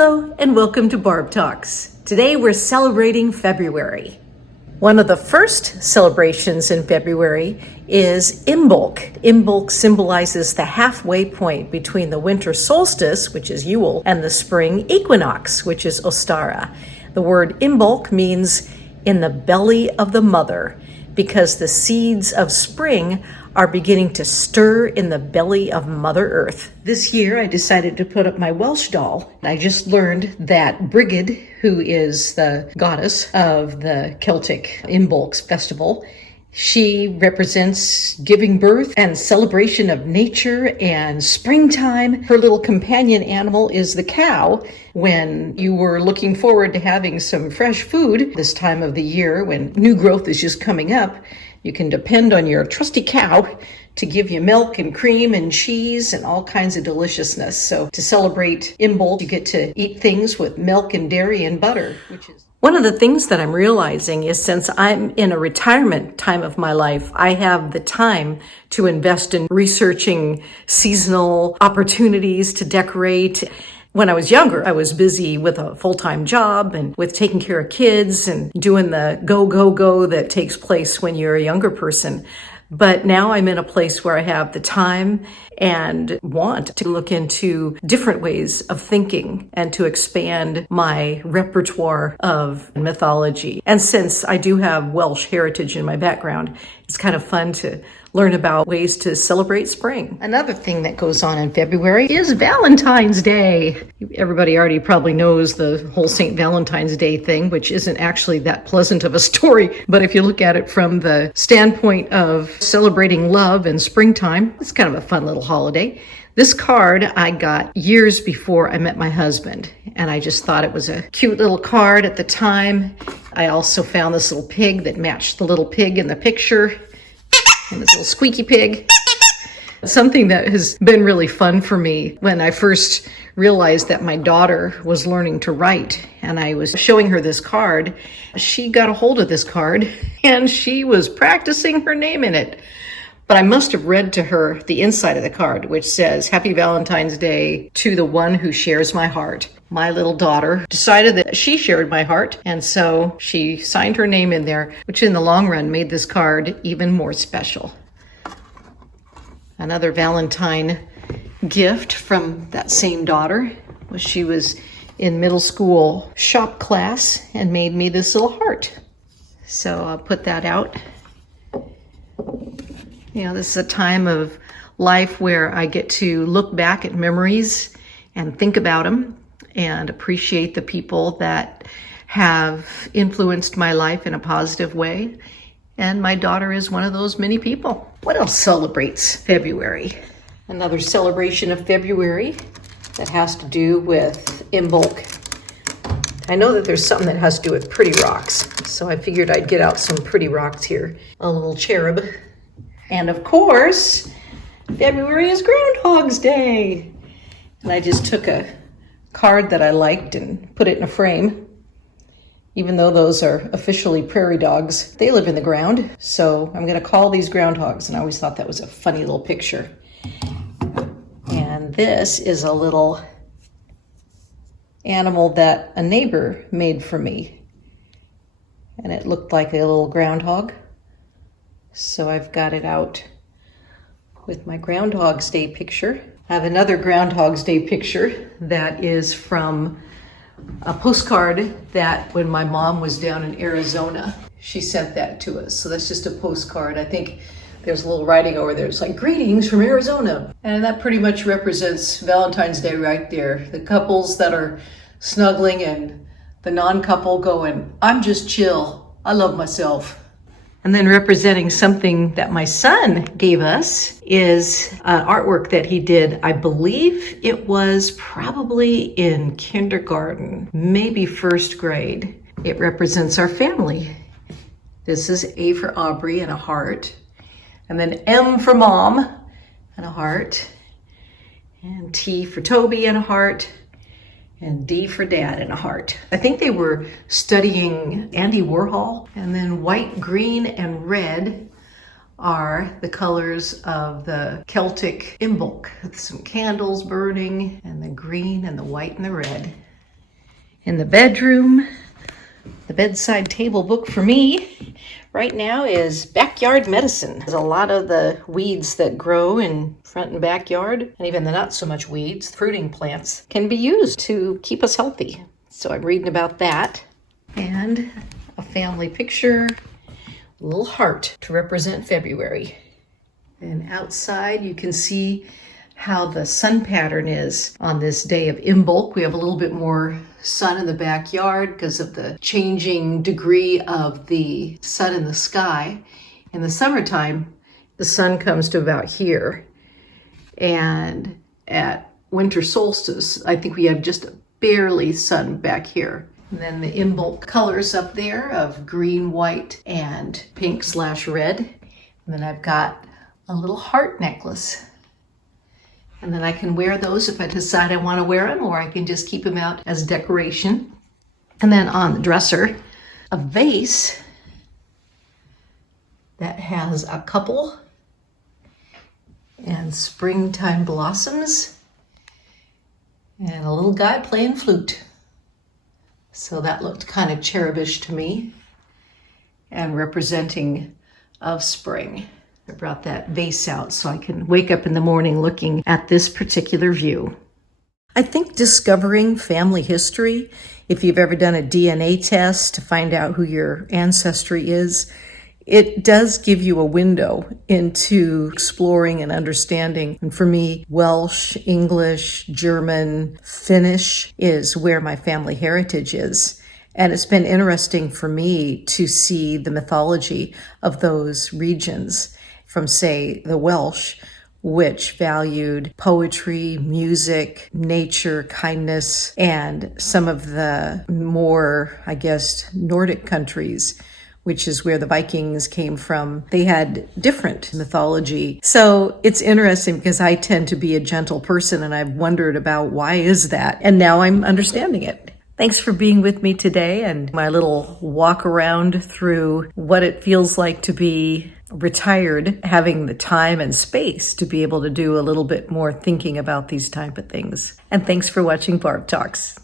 Hello and welcome to Barb Talks. Today we're celebrating February. One of the first celebrations in February is Imbolc. Imbolc symbolizes the halfway point between the winter solstice, which is Yule, and the spring equinox, which is Ostara. The word Imbolc means in the belly of the mother, because the seeds of spring are beginning to stir in the belly of Mother Earth. This year, I decided to put up my Welsh doll. I just learned that Brigid, who is the goddess of the Celtic Imbolc festival, she represents giving birth and celebration of nature and springtime. Her little companion animal is the cow. When you were looking forward to having some fresh food this time of the year, when new growth is just coming up, you can depend on your trusty cow to give you milk and cream and cheese and all kinds of deliciousness. So to celebrate Imbolc, you get to eat things with milk and dairy and butter, which is one of the things that I'm realizing is since I'm in a retirement time of my life, I have the time to invest in researching seasonal opportunities to decorate. When I was younger, I was busy with a full-time job and with taking care of kids and doing the go that takes place when you're a younger person. But now I'm in a place where I have the time and want to look into different ways of thinking and to expand my repertoire of mythology. And since I do have Welsh heritage in my background, it's kind of fun to learn about ways to celebrate spring. Another thing that goes on in February is Valentine's Day. Everybody already probably knows the whole St. Valentine's Day thing, which isn't actually that pleasant of a story. But if you look at it from the standpoint of celebrating love and springtime, it's kind of a fun little holiday. This card I got years before I met my husband, and I just thought it was a cute little card at the time. I also found this little pig that matched the little pig in the picture, and this little squeaky pig. Something that has been really fun for me when I first realized that my daughter was learning to write and I was showing her this card, she got a hold of this card and she was practicing her name in it. But I must have read to her the inside of the card, which says, "Happy Valentine's Day to the one who shares my heart." My little daughter decided that she shared my heart, and so she signed her name in there, which in the long run made this card even more special. Another Valentine gift from that same daughter was she was in middle school shop class and made me this little heart. So I'll put that out. You know, this is a time of life where I get to look back at memories and think about them and appreciate the people that have influenced my life in a positive way. And my daughter is one of those many people. What else celebrates February? Another celebration of February that has to do with Imbolc. I know that there's something that has to do with pretty rocks, so I figured I'd get out some pretty rocks here. A little cherub. And of course, February is Groundhog's Day. And I just took a card that I liked and put it in a frame. Even though those are officially prairie dogs, they live in the ground. So I'm going to call these groundhogs. And I always thought that was a funny little picture. And this is a little animal that a neighbor made for me. And it looked like a little groundhog. So I've got it out with my Groundhog's Day picture. I have another Groundhog's Day picture that is from a postcard that when my mom was down in Arizona, she sent that to us. So that's just a postcard. I think there's a little writing over there. It's like, "Greetings from Arizona." And that pretty much represents Valentine's Day right there. The couples that are snuggling and the non-couple going, "I'm just chill. I love myself." And then representing something that my son gave us is artwork that he did. I believe it was probably in kindergarten, maybe first grade. It represents our family. This is A for Aubrey and a heart. And then M for Mom and a heart. And T for Toby and a heart. And D for Dad and a heart. I think they were studying Andy Warhol. And then white, green, and red are the colors of the Celtic Imbolc, with some candles burning, and the green and the white and the red. In the bedroom, the bedside table book for me right now is Backyard Medicine. There's a lot of the weeds that grow in front and backyard, and even the not so much weeds, fruiting plants, can be used to keep us healthy. So I'm reading about that. And a family picture, a little heart to represent February. And outside you can see how the sun pattern is on this day of Imbolc. We have a little bit more sun in the backyard because of the changing degree of the sun in the sky. In the summertime, the sun comes to about here. And at winter solstice, I think we have just barely sun back here. And then the Imbolc colors up there of green, white, and pink/red. And then I've got a little heart necklace. And then I can wear those if I decide I want to wear them, or I can just keep them out as decoration. And then on the dresser, a vase that has a couple and springtime blossoms and a little guy playing flute. So that looked kind of cherubish to me and representing of spring. I brought that vase out so I can wake up in the morning looking at this particular view. I think discovering family history, if you've ever done a DNA test to find out who your ancestry is, it does give you a window into exploring and understanding. And for me, Welsh, English, German, Finnish is where my family heritage is. And it's been interesting for me to see the mythology of those regions. From, say, the Welsh, which valued poetry, music, nature, kindness, and some of the more, I guess, Nordic countries, which is where the Vikings came from. They had different mythology. So it's interesting because I tend to be a gentle person, and I've wondered about why is that? And now I'm understanding it. Thanks for being with me today and my little walk around through what it feels like to be retired, having the time and space to be able to do a little bit more thinking about these type of things. And thanks for watching Barb Talks.